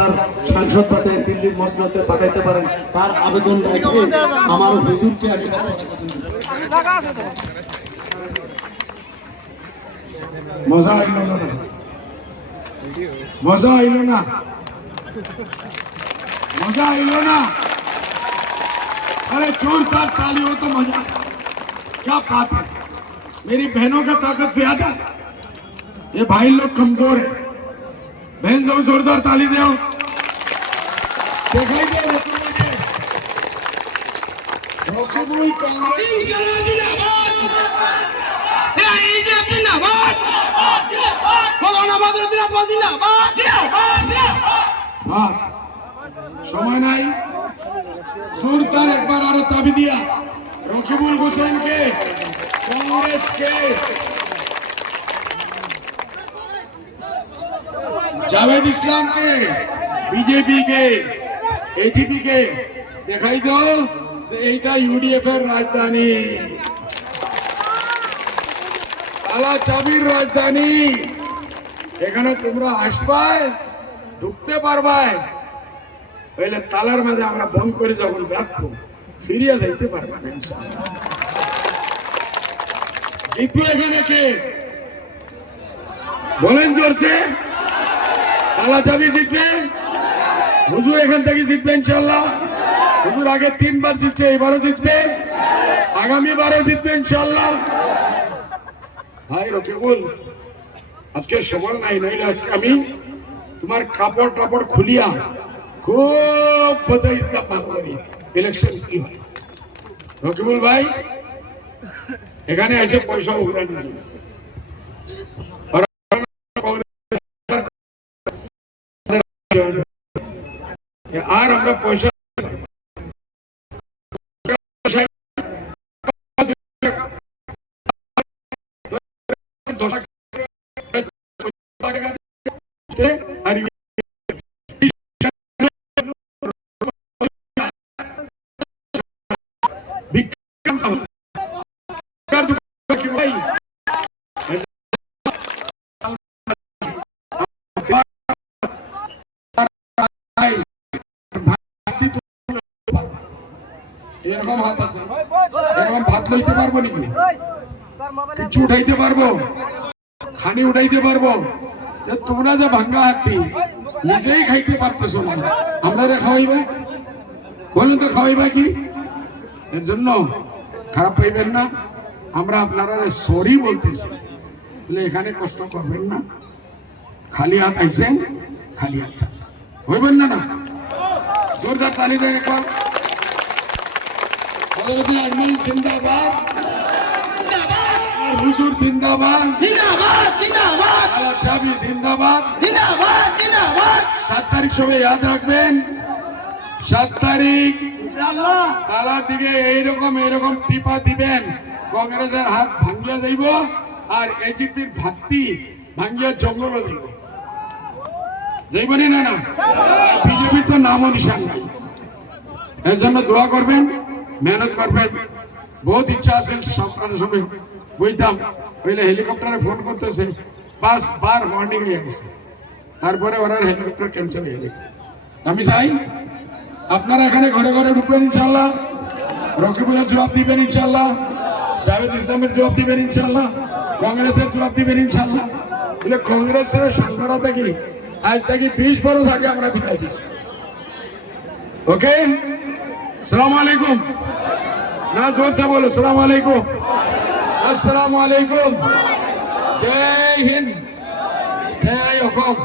আপনার সাংসদ পদে দিল্লির মসনদে পাঠাইতে পারেন, তার আবেদন রেখে আমার হুজুরকে আমি মজা আইল না, মজা আইল না, मजा आइलो ना। अरे जोरदार ताली हो तो मजा। क्या बात है, मेरी बहनों का ताकत से ज्यादा ये भाई लोग कमजोर है। बहन जो जोरदार ताली दो, दिखाई दे बस समय নাই। সুলতান একবার আরো দাবি দিয়া রকিবুল হোসেনকে, কংগ্রেসকে, জাভেদ ইসলামকে, বিজেপি কে, এজিপি কে দেখাই দাও যে এইটা ইউডিএফ এর রাজধানী, তালা চাবির রাজধানী। এখানে তোমরা আসবাই, ঢুকতে পারবাই, পহলে তালার মাঝে আমরা বন্ধ করে যখন রাখবো ফিরিয়া যাইতে পারবা না। জিতবে এখানে কে বলেন জোরসে? তালা চাবি জিতবে, হুজুর এখান থেকে জিতবে ইনশাল্লাহ। হুজুর আগে 3 বার জিতছে, এবারও জিতবে, আগামী বারও জিতবে ইনশাল্লাহ। ভাই রকিবুল, আজকে সবার নাই, নইলে আজকে আমি তোমার কাপড় টাপড় খুলিয়া খুব বাজাই ভালো করি ইলেকশন কি হয়। রকিবুল ভাই এখানে এসে পয়সা উড়ানোর জন্য, আর আমরা পয়সা এরকম হাত আছে, এরকম ভাত লইতে পারবো নাকি? কিছু উঠাইতে পারবো, খানি উঠাইতে পারবো? তোমরা যে ভাঙ্গা হাতি নিজেই খাইতে পারতেছো না, আমরা খাওয়াইবা? বলুন তো খাওয়াইবা কি? এর জন্য খারাপ পাইবেন না, আমরা আপনারা সরি বলতেছি, এখানে কষ্ট করবেন না। খালি হাত আইছেন, খালি হাত হইবেন না। না জোরদার তালি দেন একবার। জিন্দাবাদ, হুজুর জিন্দাবাদ, চাবি জিন্দাবাদ। 7 তারিখ সবাই याद রাখবেন, 7 তারিখ তালার দিকে এইরকম টিপা দিবেন, কংগ্রেসের হাত ভাঙ্গিয়া যাইব, আর এজিপির ভাতি ভাঙ্গিয়া জঙ্গল যাইব। যাইবনি না? না, বিজেপির তো নামও নিশান নাই। এর জন্য দোয়া করবেন, মেহনত করবেন। বহুত ইচ্ছা আছে সকালের সময় বইতাম, পহলে হেলিকপ্টারে ফোন করতেছে, 5 বার ওয়ার্নিং হয়ে গেছে, তারপরে ওরা হেলিকপ্টার ক্যান্সেল হয়ে গেছে। আমি চাই আপনারা এখানে ঘরে ঘরে ঢুকবেন ইনশাল্লাহ, রকিবুলের জবাব দিবেন ইনশাল্লাহ, জাভেদ ইসলামের জবাব দিবেন ইনশাল্লাহ, কংগ্রেসের জবাব দিবেন ইনশাল্লাহ। বলে কংগ্রেসের সাংসদ থেকে আজ থেকে 20 বছর আগে আমরা বিদায় দিচ্ছি। ওকে, সালাম আলাইকুম। না जोर से बोलो सलाम अलैकुम, अस्सलाम अलैकुम, जय हिंद, जय অসম।